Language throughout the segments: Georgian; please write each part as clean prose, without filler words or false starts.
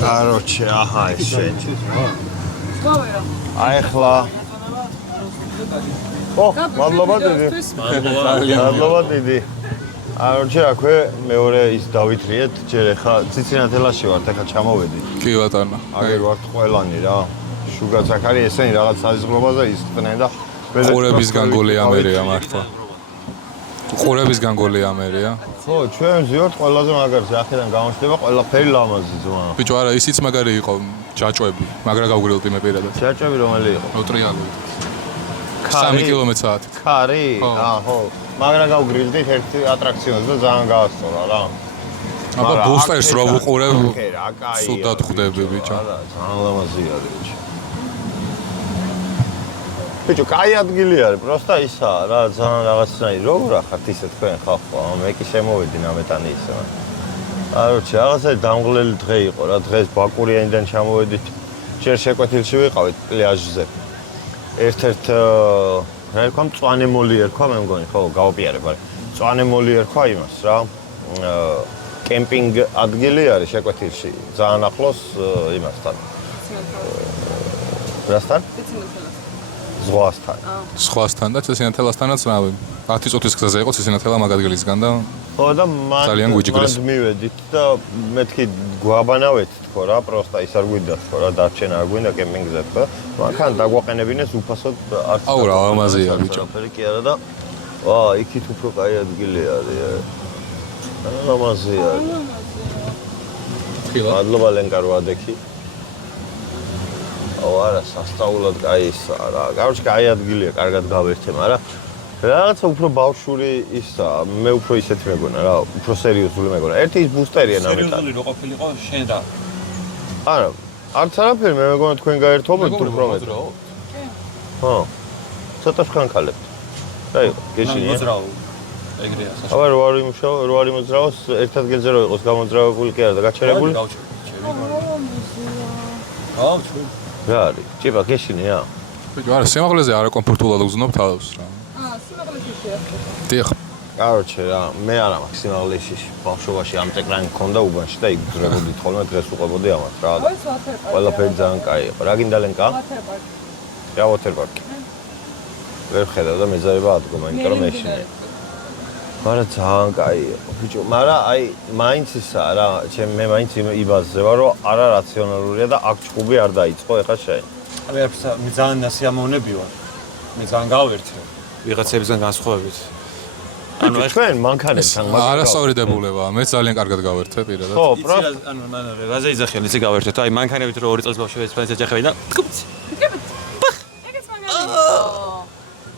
Короче, ага, ესე. Ახლა. მადლობა დიდი. მადლობა დიდი. Короче, აქვე მეორე ის დავითრიეთ, ჯერ ახლა ციცინათელაში ვართ, ახლა ჩამოვედი. კი ბატონო. აგერ ვართ ყველანი რა. შუგაც აქ არის ესენი რაღაც საზღვრობაზე ისწრნენ და ყურებისგან გოლი ამერია მართლა. ყურებისგან გოლი ამერია. ხო, ჩვენ ვზიართ ყველაზე მაგარზე, აქედან გამოჩნდება ყველაფერი ლამაზი ზოა. ბიჭო, არა, ისიც მაგარი იყო, ჯაჭვები, მაგრა გავგრილდი მე პირადად. ჯაჭვები რომელი იყო? ნოტრიალური. 3 კმ/სთ. ქარი? ხო. მაგრა გავგრილდით ერთი ატრაქციონზე და ძალიან გაასწორა რა. აბა ბუსტერს რო ვუყურებ, რა კაი. სუდად ხვდები ბიჭო. არა, ძალიან ლამაზია ბიჭო. ბიჭო, კაი ადგილი არის, პროსტა ისაა რა, ძალიან რაღაცნაირი. როგორ ახართ ისე თქვენ ხალხო? მე კი შემოვედი ნამეტანი ისე. Короче, რაღაცა დამღლელი დღე იყო რა, დღეს ბაკურიანიდან ჩამოვედით. ჯერ შეკვეთილში ვიყავით პლაჟზე. ერთ-ერთ რა ერქვა, მწვანე მოლი ერქვა, მე მგონი, ხო, გავაპირებ, არა. მწვანე მოლი ერქვა იმას რა. კემპინგ ადგილი არის შეკვეთილში, ძალიან ახლოს იმასთან. რასთან? ზღვასთან. ზღვასთან და ცისინათელასთანაც რავი. 10 წუთის გზაზე იყო ცისინათელა მაგ ადგილისგან და ხო და ძალიან გვიჯგრეს. მან მივედით და მეთქი გვაბანავეთ თქო რა, პროსტა ის არ გვინდა თქო რა, დარჩენა არ გვინდა კემპინგზე თქო. მანქანა დაგვაყენებინეს უფასოდ არც. აუ რა, ლამაზია ბიჭო. ფერი კი არა და ვა, იქით უფრო კაი ადგილი არის. ლამაზია. მადლობა ლენკა რო ადექი. არა, სასწაულად კაი ისაა რა. Короче, კაი ადგილია, კარგად გავერთე, მაგრამ რაღაცა უფრო ბავშვური ისაა. მე უფრო ისეთი მეგონა რა, უფრო სერიოზული მეგონა. ერთი ის ბუსტერია ნამეტად. სერიოზული რო ყოფილიყო შენ რა. არა, არც არაფერი, მე მეგონა თქვენ გაერთობთ უფრო მეტ. ხო. ცოტა შხანქალებთ. რა იყო? გეშინია? მოძრაო. ეგრეა საშუალო. აბა რო არ იმუშაო, რო არ იმოძრავოს, ერთ ადგილზე რო იყოს გამოძრავებული კი არა და გაჩერებული? აუ, ჩვენ. რა არის? ჭირა გეშინია? ბიჭო, არა, სიმაღლეზე არა კომფორტულად ვგზნობ თავს რა. სიმაღლეში შეახება. დიახ. Короче, რა, მე არა მაქვს სიმაღლეში. ბავშვობაში ამ ტეკრანი მქონდა უბანში და იქ გძრებოდით ხოლმე, დღეს უყებოდი ამას რა. ყველაფერი ძალიან კაი იყო. რა გინდა ლენკა? ვატერპარკი. რა ვატერპარკი? ვერ ხედავ და მეძარება ადგომა, იმიტომ რომ მეშინია. მაგრამ ძალიან კაი იყო. ბიჭო, მაგრამ აი მაინც ისაა რა, მე მაინც იბაზზე ვარ, რომ არა რაციონალურია და აქ ჭუბი არ დაიწყო ეხა შენ. აი, მე ძალიან ნასიამოვნები ვარ. მე ძალიან გავერთე ვიღაცებისგან განსხვავებით. ანუ ჩვენ მანქანებთან არასწორდებულებაა, მე ძალიან კარგად გავერთე პირადად. ხო, ანუ მან რაზე იძახიან, იცი გავერთეთ. აი, მანქანებით რო 2 წელს ბავშვი ესპანეთს ეჯახები და ეგეც მაგარია.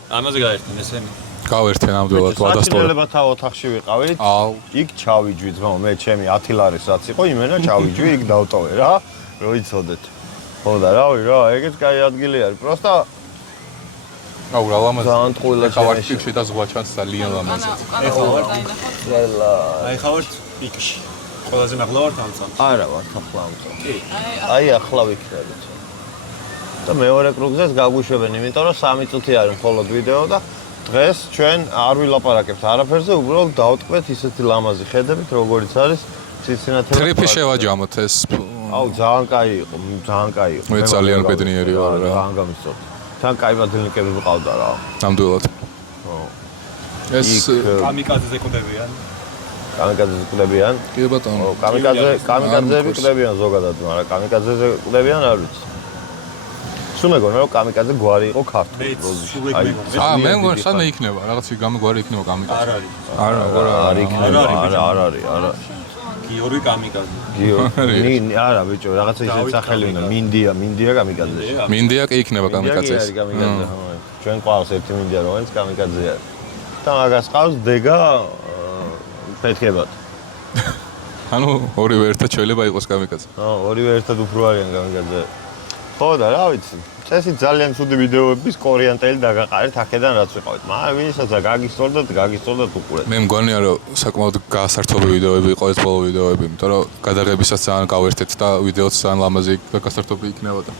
ამაზე გაერთენ ესენი. გავერთე ნამდვილად ვადასტურე. საჭიროებათა ოთახში ვიყავით. აუ, იქ ჩავიჯვი ძმაო, მე ჩემი 10 ლარის რაც იყო, იმენა ჩავიჯვი, იქ დავტოვე რა. რო იცოდეთ. ხო და რავი რა, ეგეც კაი ადგილი არის. პროსტა აუ რა ლამაზია. ძალიან ტყუილა ხავარ პიკში და ზღვა ჩანს ძალიან ლამაზია. ეხლა ვარ დაინახოთ. ველა. აი, ხავართ პიკში. ყველაზე მაღლა ვართ ამ წამს. არა ვარ ახლა ამ წამს. კი. აი ახლა ვიქნებით. და მეორე კრუგზეს გაგვიშვებენ, იმიტომ რომ 3 წუთი არის მხოლოდ ვიდეო და დღეს ჩვენ არ ვილაპარაკებთ არაფერზე, უბრალოდ დავტყვეთ ისეთი ლამაზი ხედებით, როგორიც არის ციცინათელა. ტრიპი შევაჯამოთ ეს. აუ ძალიან კაი იყო, ძალიან კაი იყო. მე ძალიან ბედნიერი ვარ რა. ძალიან გამისწორდა. თან კაი ბადლინკები ვიყავდა რა. ნამდვილად. ხო. ეს კამიკაძეზე კვდებიან. კამიკაძეზე კვდებიან? კი ბატონო. კამიკაძეები კვდებიან ზოგადად, მაგრამ კამიკაძეზე კვდებიან არ ვიცი. სულ მეგონა რომ კამიკაძე გვარი იყო ქართული პროზაში. მე მგონი სანე იქნება, რაღაცი გამოგვარი იქნება კამიკაძე. არ არის. არა, არ იქნება, არ არის, არა. გიორგი კამიკაძე. გიორგი, არა ბიჭო, რაღაცა ისეთი სახელი უნდა, მინდია კამიკაძეში. მინდია კი იქნება კამიკაძეს. ჩვენ ყავს ერთი მინდია რომელიც კამიკაძე არის. და მაგას ყავს დეგა ფეთქებად. ანუ ორივე ერთად შეიძლება იყოს კამიკაძე. ხო, ორივე ერთად უფრო არიან კამიკაძე. ხო და რა ვიცი, წესი ძალიან ცუდი ვიდეოების კორიანტელი დაგაყარეთ აქედან რაც ვიყავით. მაგრამ ვისაც გაგისწორდათ უყურეთ. მე მგონია რომ საკმაოდ გასართობი ვიდეოები იყო ეს ბოლო ვიდეოები, იმიტომ რომ გადაღებისაც ძალიან გავერთეთ და ვიდეოც ძალიან ლამაზი და გასართობი იქნებოდა.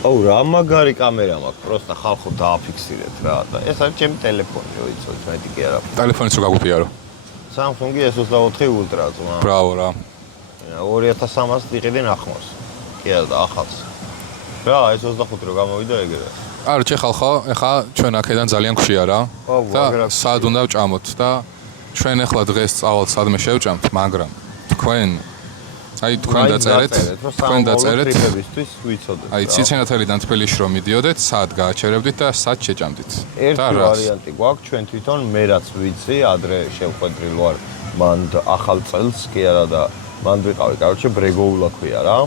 აუ რა მაგარი კამერა მაქვს, პროსტა ხალხო დააფიქსირეთ რა და ეს არის ჩემი ტელეფონი, რო იცოდეთ, მეტი კი არა. ტელეფონიც რო გაგვიფიარო. Samsung S24 Ultra ძმა. ბრავო რა. 2300 იყიდნენ ახმოს. კი არა და ახალს. რა, ეს 25 რო გამოვიდა ეგრე. არ ჩეხალ ხო? ეხა ჩვენ აქედან ძალიან გვშია რა. და სად უნდა ვჭამოთ და ჩვენ ეხლა დღეს წავალთ სადმე შევჭამთ, მაგრამ თქვენ თქვენ დაწერეთ, თქვენ დაწერეთ. ტრიპებისთვის ვიცოდეთ. აი ციცინათელიდან თბილისში რომ მიდიოდეთ, სად გააჩერებდით და სად შეჭამდით. ერთი ვარიანტი გვაქვს ჩვენ თვითონ მე რაც ვიცი, ადრე შევხვედრილ ვარ მან ახალ წელს კი არა და მან ვიყავი, короче, ბრეგოულა ქვია რა.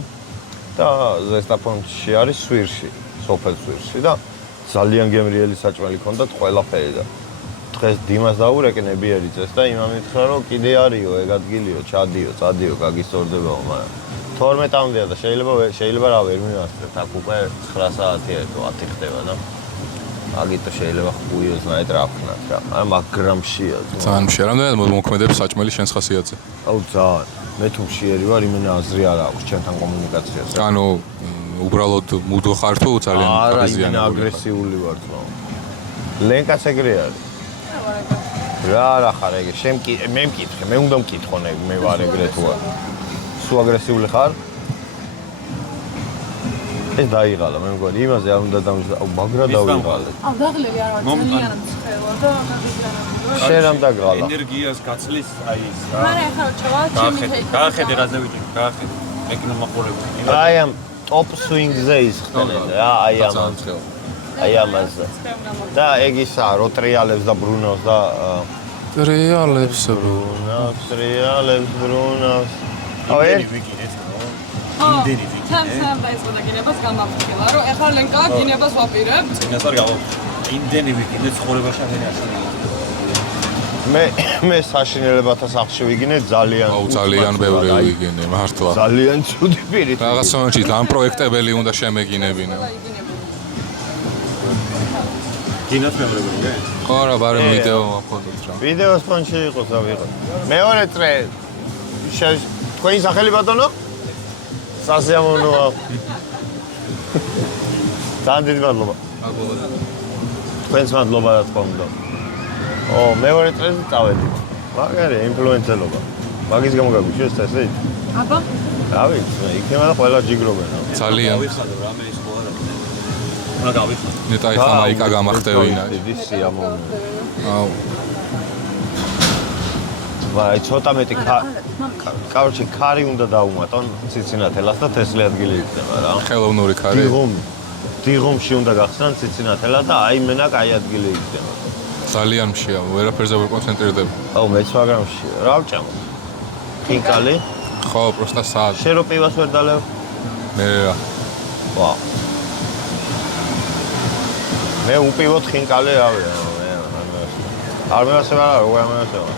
და ზესტაფონში არის სვირში, სოფელ სვირში და ძალიან გემრიელი საჭმელი ქონდათ ყველაფერი და დღეს დიმას დაურეკნებიერი წეს და იმამ მითხრა რომ კიდე არისო ეგ ადგილიო, ჩადიო, წადიო, გაგისტორდებაო, მაგრამ 12-მდეა და შეიძლება რა ვერ მივასწრებთ, აქ უკვე 9 საათია თუ 10 ხდება და აგიტო შეიძლება ხუიოსნაირად რა ვქნათ რა, მაგრამ მშია. ძალიან მშია, რამდენად მოქმედებს საჭმელი შენს ხასიათზე? აუ ძალიან. მე თუ მშიერი ვარ, იმენა აზრი არ აქვს ჩემთან კომუნიკაციაზე. ანუ უბრალოდ მუდო ხარ თუ ძალიან აგრესიული? არა, აგრესიული ვარ თქო. ლენკაც ეგრე არის. რა ხარ ეგ? მე მკითხე, მე უნდა მკითხონ ეგ, მე ვარ ეგრე თუ არა. სულ აგრესიული ხარ? ეს დაიღალა, მე მგონი იმაზე არ უნდა დამზადო, მაგრა დავიღალე. აუ დაღლილი არ ვარ, ძალიან მცხელა და გაგიზარდა. შენ რამ დაგღალა? ენერგიას გაცლის აი ეს რა. მაგრამ ახლა ჩავა, ჩემი თეიქა. გაახედე რაზე ვიჭირ, გაახედე. ეკნო მაყურებელი. აი ამ ტოპ სვინგზე ისხდენ რა, აი ამაზე. და ეგ ისა რო ტრიალებს და ბრუნავს და ტრიალებს ბრუნავს. აუ იმდენი ვიგინეთ რა. იმდენი ვიგინეთ. სამ დაიწყო და გინებას გამავხილა, რომ ახლა ლენკა გინებას ვაპირებ. წინას არ გავა. იმდენი ვიგინეთ ცხოვრებაში აღენი ასული. მე საშინელებათა სახლში ვიგინე ძალიან ძალიან ბევრი ვიგინე მართლა ძალიან ცუდი პირით რაღაც მომენტში ამ პროექტებელი უნდა შემეგინებინო გინათ მეღრებია ხო რა ბარემ ვიდეო ვაფოტოთ რა ვიდეოს ფონში იყოს რა ვიღო მეორე წრე თქვენი სახელი ბატონო სასიამოვნოა ძალიან დიდი მადლობა თქვენს მადლობა რა თქმა უნდა მეორე წრეზე წავედით. მაგარი ინფლუენცერობა. მაგის გამო გაგვიშვეს წესით? აბა. რა ვიცი, იქნება და ყველა ჯიგრობენ. ძალიან. გავიხადო რა მე ის ხო არა. უნდა გავიხადო. ნეტა ეხლა მაიკა გამახტევინა. დიდი სიამოვნო. აუ. ვაი, ცოტა მეტი კაროჩი ქარი უნდა დაუმატონ ციცინათელას და თესლი ადგილი იქნება რა. ხელოვნური ქარი. დიღომში უნდა გახსნან ციცინათელა და აი მენა კაი ადგილი იქნება. ძალიან მშია, ვერაფერზე ვერ კონცენტრირდება. აუ მეც მაგრამში რა ვჭამო? ხინკალი? ხო, პროსტა სად. შენ რო პივას ვერ დალევ? მე რა. ვა. მე უპივოთ ხინკალი რავია, არ მევასება რა, როგორ ამევასება?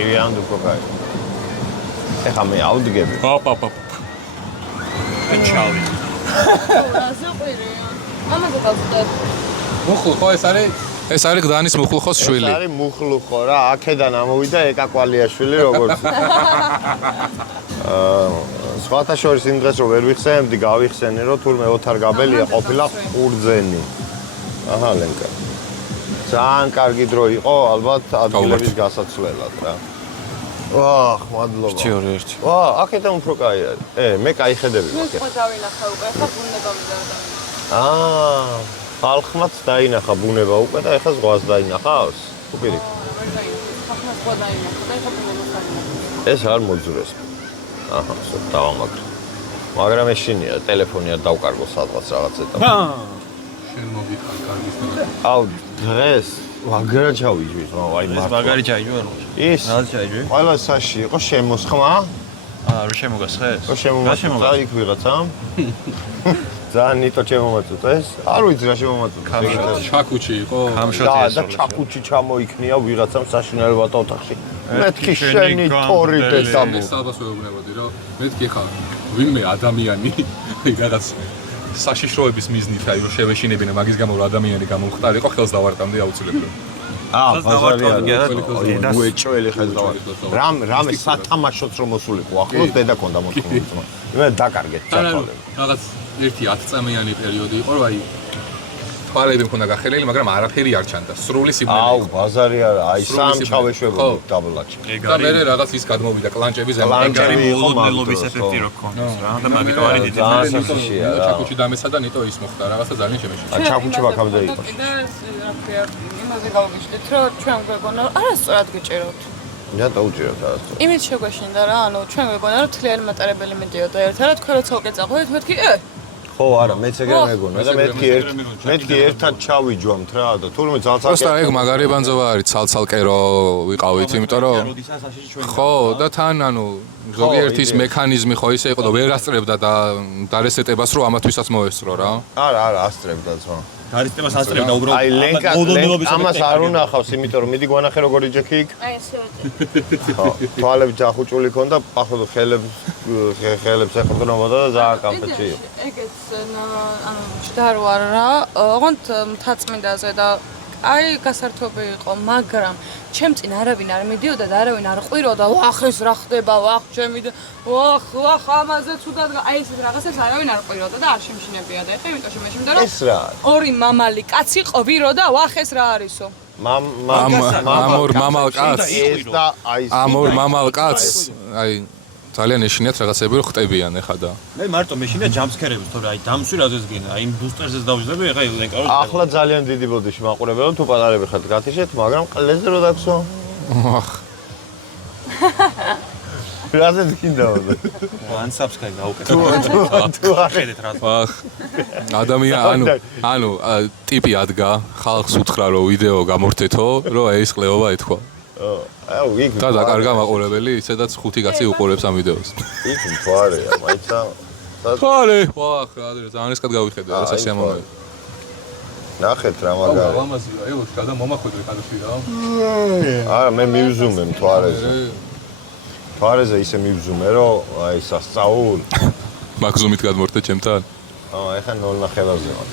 ირიან დუკოკაი. ეხა მე ავდგები. პაპაპ. ჩავი. ასე ყვირე. ამაზე გავხდეთ. მუხლუ ხო ეს არის გდანის მუხლუხოს შვილი. ეს არის მუხლუხო რა, აქედან ამოვიდა ეკაკვალიაშვილი როგორც. სხვათა შორის იმ დღეს რომ ვერ ვიხსენებდი, გავიხსენე რომ თურმე ოთარ გაბელია ყოფილა ყურძენი. აჰა ლენკა. ძალიან კარგი დრო იყო, ალბათ ადგილების გასაცვლელად რა. ვახ, მადლობა. 1-2-1. ვა, აქედან უფრო კაი არის. მე კაი ხედები მაქვს. ხო დავინახე უკვე, ხა ბუნება მიდარდა. ხალხმაც დაინახა ბუნება უკვე და ეხა ზღვას დაინახავს? უპირი. ეს არ მოძურეს. აჰა, დავამაგრე. მაგრამ ეშინია, ტელეფონი არ დავკარგო სადღაც რაღაც ეტაპში. შენ მოგიტან კარგი სტრატეგია. აუ, დღეს ვაგრა ჩავიჯვით, აი მართლა. ეს მაგარი ჩაიჯო არ მოჭი. ის? რა ჩაიჯო? ყველა საში იყო შემოსხმა. რო შემოგასხეს? რო შემომაწუწა იქ ვიღაცა. ძალიან ნიტო შემომაწუწეს. არ ვიცი რა შემომაწუწეს. ჩაკუჩი იყო. და ჩაკუჩი ჩამოიქნია ვიღაცამ საშინელებათა ოთახში. მეთქი შენი თორი დედამო. ეს ალბათ ვეუბნებოდი რომ მეთქი ხა ვინმე ადამიანი რაღაც საშიშროების მიზნით აი რომ შევეშინებინა მაგის გამო რომ ადამიანი გამომხტარიყო ხელს დავარტავდი აუცილებლად. ბაზარი არის. უეჭველი ხელს დავარტავდი. რამე სათამაშოც რომ მოსულიყო ახლოს დედა კონდა მოთხოვნა. მე დაკარგეთ ჩათვალე. რაღაც ერთი 10 წამიანი პერიოდი იყო რომ აი თვალები მქონდა გახელილი, მაგრამ არაფერი არ ჩანდა. სრული სიბნელე. აუ, ბაზარი არა, აი სრული სამ სიბნელე. ჩავეშვებოდი დაბლაჭი. და მე რაღაც ის გადმოვიდა კლანჭები ზემოთ. კლანჭები. მოლოდნელობის ეფექტი რო ქონდეს რა და მაგიტომ არის დიდი ძალიან სასიშია რა. ჩაკუჩი დამეცა და ნიტო ის მოხდა, რაღაცა ძალიან შემეშინა. ჩაკუჩი ვაქამდე იყო. კიდე რა ქვია, იმაზე გავგიჟდით, რომ ჩვენ გვეგონა არასწორად გიჭიროთ. მე დაუჭიროთ არასწორად. იმით შეგვეშინდა რა, ანუ ჩვენ გვეგონა რომ თლიანი მატარებელი მიდიოდა ერთად, თქვენ როცა უკეთ წახვიდით, მეთქი ხო, არა, მეც ეგრე მეგონა და მეთქი ერთად ჩავიჯვამთ რა და თურმე პროსტა ძალსაკე. ეგ მაგარი ბანძოვა არის, ცალცალკერო ვიყავით, იმიტომ რომ ხო, და თან ანუ ზოგიერთი ის მექანიზმი ხო ისე იყო და ვერ ასწრებდა და დარესეტებას რომ ამათვისაც მოესწრო რა. არა, ასწრებდა ძმა. გარისტებას ასწრებდა უბრალოდ აი ლენკა ამას არ უნახავს, იმიტომ რომ მიდი გვანახე როგორ იჯექი იქ. აი ესე. ხო, თვალები ჯახუჭული ქონდა, ახლა ხელებს ეხმდნობა და ძალიან კამფეტში იყო. ეგეც ანუ შდარვარ რა, ოღონდ მთაწმინდაზე და აი გასართობი იყო, მაგრამ ჩემ წინ არავინ არ მიდიოდა და არავინ არ ყვიროდა, ვახ ეს რა ხდება, ვახ ჩემი და ვახ ამაზე ცუდად აი ეს რაღაცას არავინ არ ყვიროდა და არ შემშინებიოდა. ეხლა იმიტომ რომ მე შემდა რომ ეს რა არის? ორი მამალი კაცი ყვიროდა, ვახ ეს რა არისო. ამორ მამალ კაცს ეს და აი ამორ მამალ კაცს აი ძალიან ეშინიათ რაღაცები რომ ხტებიან ეხა და მე მარტო მეშინდა ჯამსკერების თორე აი დამსვი რაზეც გინდა აი იმ ბუსტერზეც დავждები ეხა ლენკა ახლა ძალიან დიდი ბოდიში მაყურებელო თუ პატარები ხართ გათიშეთ მაგრამ ყლეზე რო დაგსო ახ რაზეც გინდაოდა unsubscribe გაუკეთე თუ ხედეთ რა ახ ადამიანი ანუ ტიპი ადგა ხალხს უთხრა რომ ვიდეო გამორთეთო რომ ეს ყლეობა ეთქვა აუ იქ და დაკარგა მაყურებელი ისედაც 5 კაცი უყურებს ამ ვიდეოს იქ მთვარეა მაიცა თვალე ვახ რა ძალიან ისკად გავიხედე რა სასიამოვნოა ნახეთ რა მაგარი ლამაზია ელოშა და მომახვედრე კადოში რა არა მე მივზუმე მთვარეზე ისე მივზუმე რომ აი სასწაული მაგზუმით გადმორთე ჩემთან ეხა 0.9-ზე ვარ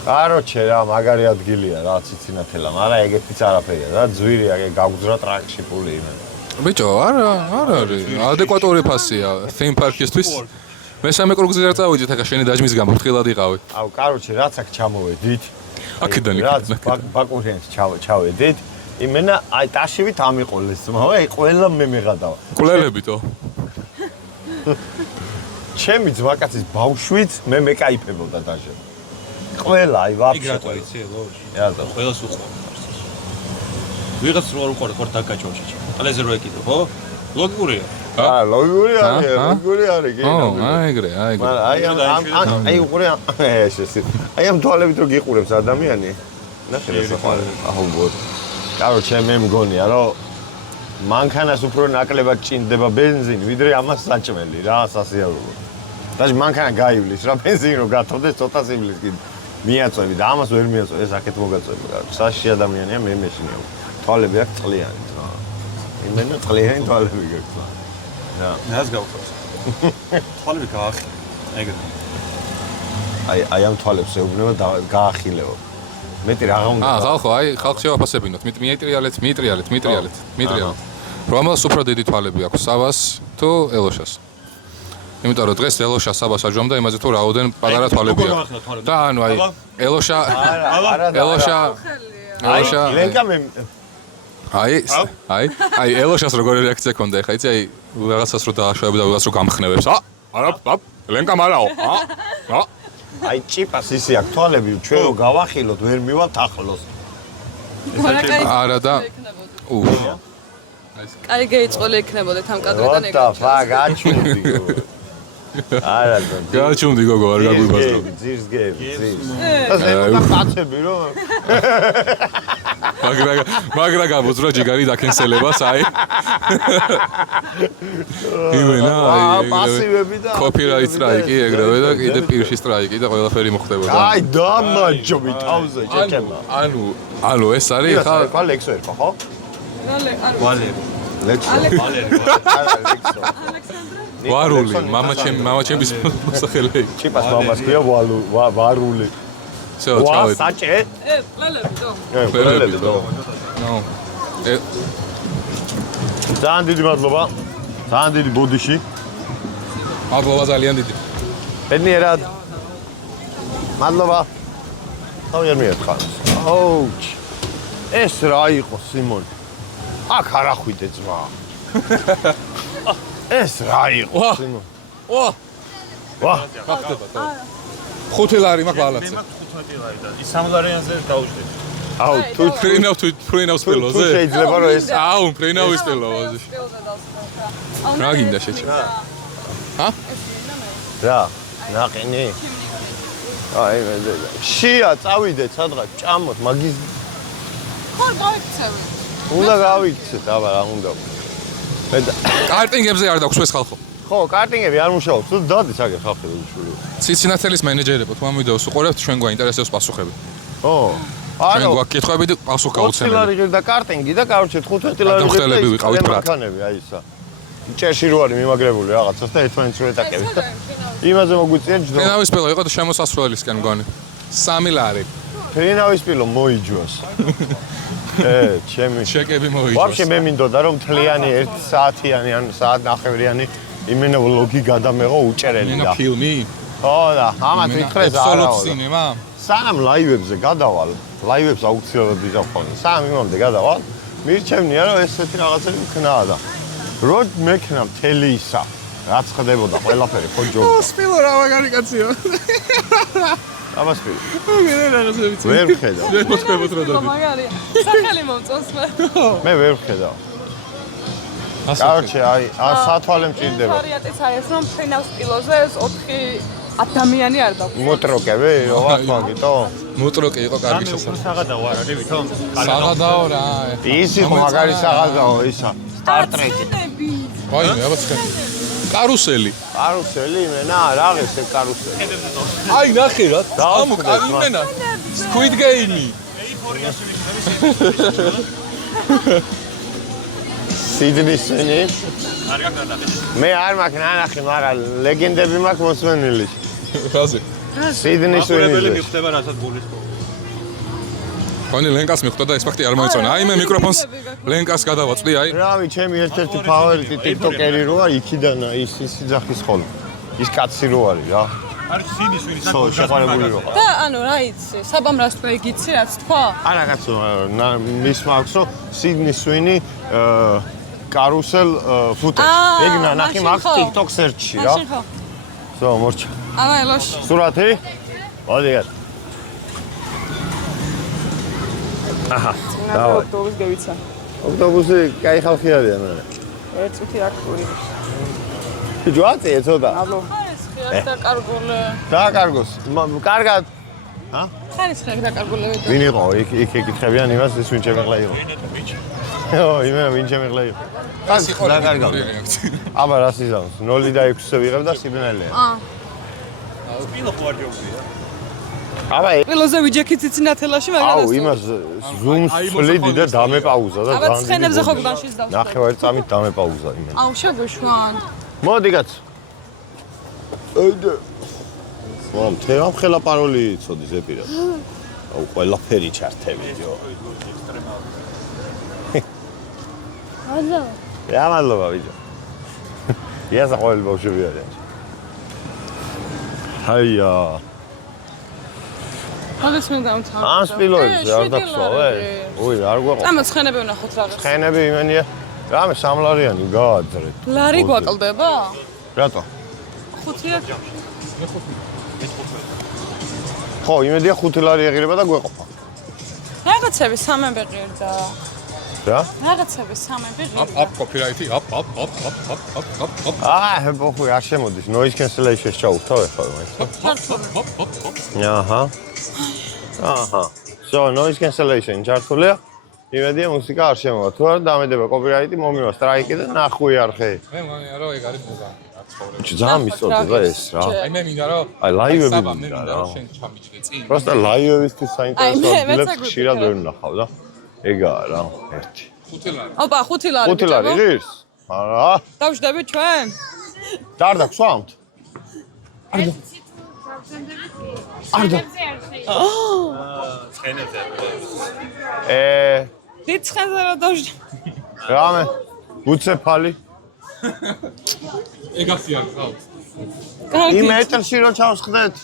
კაროჩე რა მაგარი ადგილია რა ციცინათელა მაგრამ ეგეთიც არაფერია რა ძვირი აგე გაგძრა ტრაკში პული იმენ ბიჭო არა არის ადეკვატური ფასია theme park-ისთვის მესამე კრუგზე არ წავიდეთ ახლა შენი დაჯმის გამო ფრთხილად იყავი აუ კაროჩე რაც აქ ჩამოვედით აქედან ბაკურიანს ჩავედით იმენა აი ტაშივით ამიყოლეს მაგრამ აი ყველა მე მეღადავა კულელებითო ჩემი ძმაკაცის ბავშვით მე მეკაიფებოდა დაჟე ყველა აი ვაფშე იგრატო იცი ლოჟი იადა ყველას უყურებ ვიღაც რო არ უყურებ ხარ დაგაჭოშე ყლეზე რო ეკიდო ხო ლოგიკურია ლოგიკური არის კი ეგრე მაგრამ აი უყურე ეს აი ამ თვალებით რო გიყურებს ადამიანი ნახე რა საფარი აჰო ბოდ კაროჩე მე მგონია რომ მანქანას უფრო ნაკლებად ჭინდება ბენზინი ვიდრე ამას საჭმელი რა სასიარულო და მანქანა გაივლის რა ბენზინი რო გათოვდეს ცოტა სიმლის კი მიაწვევი და ამას ვერ მიაწვევი ეს აქეთ მოგაწვევი რა საში ადამიანია მე მეშინია თვალები აქვს წყლიანი რა იმენა წყლიანი თვალები გაქვს რა ნას გავხავს თვალები გაახი ეგრე აი ამ თვალებს ეუბნება და გაახილეო მეტი რაღა უნდა ხალხო აი ხალხი შევაფასებინოთ მიტრიალეთ რომელს უფრო დიდი თვალები აქვს საბას თუ ელოშას იმიტომ რომ დღეს ელოშა საბას აჯვამდა იმაზე თუ რაოდენ პატარა თვალებია და ანუ აი ელოშა ლენკა მე აი ელოშას როგორი რეაქცია ქონდა ეხა იცი აი რაღაცას რო დააშავებდა ვიღაც რო გამხნევებს არა ლენკა მარაო აი ჭიპას ისე აქ თვალები ჩვენ რო გავახილოთ ვერ მივალთ ახლოს არა და კაი გეიწყოლე იქნებოდეთ ამ კადრიდან ეგრე გაჩუმდი არა გაჩუმდი გოგო არ გაგვიბაზრო ძირს და კაცები რო მაგრა გამოზრა ჯიგარი დაკენსელებას აი იმენა აი პასივები და კოპირაით სტრაიკი ეგრევე და კიდე პირში სტრაიკი და ყველაფერი მოხდებოდა აი დამაჯობი თავზე ჩექება ანუ ეს არის ხა ხა ლექსო ერქვა ხო ვალერი ლექსო ვარული მამაჩემის მოსახელე ჭიპას მამას ქვია ვარული ჩავედ საჭე ყლელები დო ძალიან დიდი მადლობა ძალიან დიდი ბოდიში მადლობა ძალიან დიდი ბედნიერად მადლობა თავი არ მიერთხარ. აუჩ. ეს რა იყო სიმონ? აქ არ ახვიდე ძმა. ეს რა იყო სიმონ? ვა. ხუთი ლარი მაქვს ბალანსი. მე მაქვს 15 ლარი და ის 3 ლარიანზე დავუშვით. აუ თუ ფრინავს თუ პილოზე. შეიძლება რომ ეს აუ ფრინავის პილოზე. რა გინდა შეჭი? ჰა? რა? ნაყინი? აი მე შია წავიდეთ სადღაც ჭამოთ მაგის ხო გავიქცევი. უნდა გავიქცეთ აბა რა უნდა. მე კარტინგებზე არ დაქვს ეს ხალხო. ხო კარტინგები არ მუშაობს თუ დადი საგე ხალხი უშული. ციცინათელის მენეჯერებო თუ ამ ვიდეოს უყურებთ ჩვენ გვაინტერესებს პასუხები. ო ჩვენ გვაკითხები და პასუხ 20 ლარი გავუცემელი. ღირდა კარტინგი და კაროჩე 15 ლარი გადამხდელები ვიყავით ბრატ. მანქანები აი ისა. ჭერში რო არის მიმაგრებული რაღაცას და ერთმანეთს რო ეტაკები და იმაზე მოგვიწია ჯდო. ფრინავის პილო იყო და შემოსასვლელისკენ მგონი. 3 ლარი. ფრინავის პილო მოიჯოს. ჩემი შეკები მოიჯოს. ვაფშე მე მინდოდა რომ თლიანი 1 საათიანი ან საათ ნახევრიანი იმენა ვლოგი გადამეღო უჭერელი ინა და. ფილმი? ხო და ამათ ვიქრეს აბსოლუტ არაო. სინემა? სამ ლაივებზე გადავალ, ლაივებს აუქციურად ვიზავ. სამ იმამდე გადავალ, მირჩევნია რომ ესეთი რაღაცები მქნაა და რო მექნა მთელი ისა, რაც ხდებოდა ყველაფერი ხო ჯობია. სპილო რა მაგარი კაცია. აბასპილი. მე რაღაცა ვიცი. ვერ ხედავ. ვერ მოხდებოდ რა და. მაგარია. სახელი მომწონს მე. მე ვერ ხედავ. კაროჩე აი, სათვალე მჭირდება. ვარიანტიც არის ეს რომ ფრინავს პილოზე ეს 4 ადამიანი არ დაგვს. მოტროკები, ვაკმაგიტო. მოტროკი იყო კარგი შესაძლებელი. საღადაო არა ვითომ? საღადაო რა. ის იყო მაგარი საღადაო ისა. სტარტრეკი. აი მე აბა ხე. კარუსელი. კარუსელი მენა არ აღეს ეს კარუსელი. აი ნახე რა. ამო იმენა. Squid Game. სიდნის სენი. არ გაგნახე. მე არ მაქვს ნანახი, მაგრამ ლეგენდები მაქვს მოსმენილი. რაზე? სიდნის მაყურებელი სენი. მიხვდება რასაც გულისხმობ. კონი ლენკას მიხვდა და ეს ფაქტი არ მოეწონა. აი მე მიკროფონს ლენკას გადავაწვდი, აი. რავი, ჩემი ერთ-ერთი ფავორიტი ტიკტოკერი როა იქიდან ის იძახის ხოლმე. ის კაცი რო არის რა. არის სიდის ვინც ხო, შეყარებული რო. და ანუ რა იცი, საბამრას თქვა იგიცი რაც თქვა? არა კაცო, მის მაქვს რომ სიდნის სვინი კარუსელ ფუტეჯ. ეგ ნანახი მაქვს TikTok search-ში რა. მაშინ ხო. ზო, მორჩა. ამა ელოში. სურათი? მოდი გად. აჰა. დავა. ავტობუსი გავიცა. ავტობუსი კაი ხალხი არიან არა. ერთ წუთი აქ ვიყავი. ჯოაცე ცოტა. აბა. ხარისხი და კარგულე. დააკარგოს. კარგად. ჰა? ხარისხი და კარგულე. ვინ იყო? იქ ეკითხებიან იმას, ეს ვინ ჩემიღლა იყო. ო, იმენა ვინ ჩემიღლა იყო. რას იყო დააკარგავ. აბა რას იზამს? 0 და 6-ზე ვიღებ და სიბნელეა. სპილო ხო არ ჯობია. აბა პილოზე ვიჯექი ციცინათელაში მაგრამ აუ, იმას ზუმს ვლიდი და დამეპაუზა და აბა ცხენებზე ხო გდანშის დავსვი. ნახევარი წამით დამეპაუზა იმენ. აუ შეგვიშვან. მოდი კაც. აიდე. ვამ, თეამ ხელა პაროლი იცოდი ზეპირად. აუ, ყველაფერი ჩართები ჯო. Hello. რა მადლობა ვიჯო. იასა ყოველი ბავშვები არიან. ჰაია. ხალხს მე გამცავ. ამ სპილოებს არ დაგსვავე? უი, არ გვაყო. ამა ცხენები ვნახოთ რაღაც. ცხენები იმენია. რამე 3 ლარიანი გააძრეთ. ლარი გვაკლდება? რატო? 5-ია. ხო, იმედია 5 ლარი ეღირება და გვეყოფა. რაღაცები სამები ღირდა. რა? რაღაცები სამები ღირდა. აპ კოპირაითი, აპ. აა, ბოხი არ შემოდის. Noise cancellation-ს ჩაუხთავ ახლა მაინც. აჰა. აჰა. So, noise cancellation ჩართულია. იმედია მუსიკა არ შემოვა. თუ არა დამედება კოპირაიტი, მომივა სტრაიკი და ნახვი არხე. მე მგონია რომ ეგ არის მუზა. ძალიან მისწოდდა ეს რა. აი მე მინდა რომ აი ლაივები მე მინდა მინდა რა. რომ შენ ჩამიჭრე წინ. Просто ლაივებისთვის საინტერესო აი, მე ადგილებს მეცაგვი ხშირად ვფიქრობ. ვერ ვნახავ და ეგაა რა, ერთი. 5 ლარი. ოპა 5 ლარი. 5 ლარი ღირს? არა. დავждები ჩვენ? დარდა გვსვამთ? არდა. ცხენებზე. დიდ ცხენზე რა დავждები? რამე? უცეფალი. ეგასი არ გყავს. იმ ეტელში რო ჩავსხდეთ.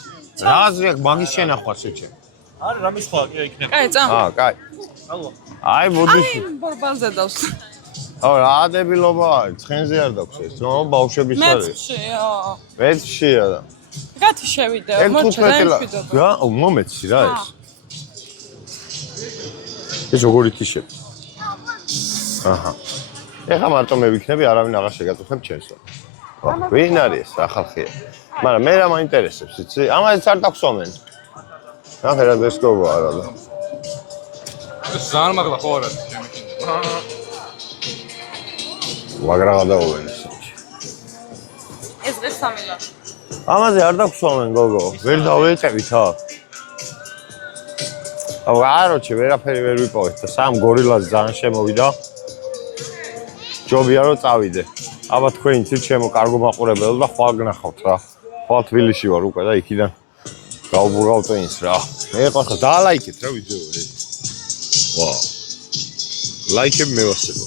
რა აზრი აქვს მაგის შენახვა შეჩე? არის რამე სხვა კი იქნება. კაი, წამ. კაი. ალო. აი, ბოდიში. ბორბალზე დავს. რა დებილობა არის, ცხენზე არ დაქვს ეს, ნო, ბავშვების არის. მეცშია. მეცშია და. გათი შევიდე, მოჩა დაიშვიდობა. რა, მომეცი რა ეს. ეს როგორი თიშები? აჰა. ეხლა მარტო მე ვიქნები, არავინ აღარ შეგაწუხებ ჩემს. ვინ არის ეს ახალხია? მაგრამ მე რა მაინტერესებს, იცი? ამას არ დაგვსვამენ. ნახე რა დესკობა არა და. ზარ მაგლა ხო არა ჩემი. მაგრა გადაუვენ ეს. ეს დღეს სამილა. ამაზე არ დაგვსვამენ გოგო, ვერ დავეწევით ა. აუ აროჩი ვერაფერი ვერ ვიპოვეთ და სამ გორილას ძალიან შემოვიდა. ჯობია რომ წავიდე. აბა თქვენ იცით ჩემო კარგო მაყურებელი და ხვალ გნახავთ რა. ხვალ თბილისში ვარ უკვე და იქიდან გავბურგავ ტვინს რა. მე ყავს და ლაიქეთ რა ვიდეო. ვა. ლაიქები მევასებო.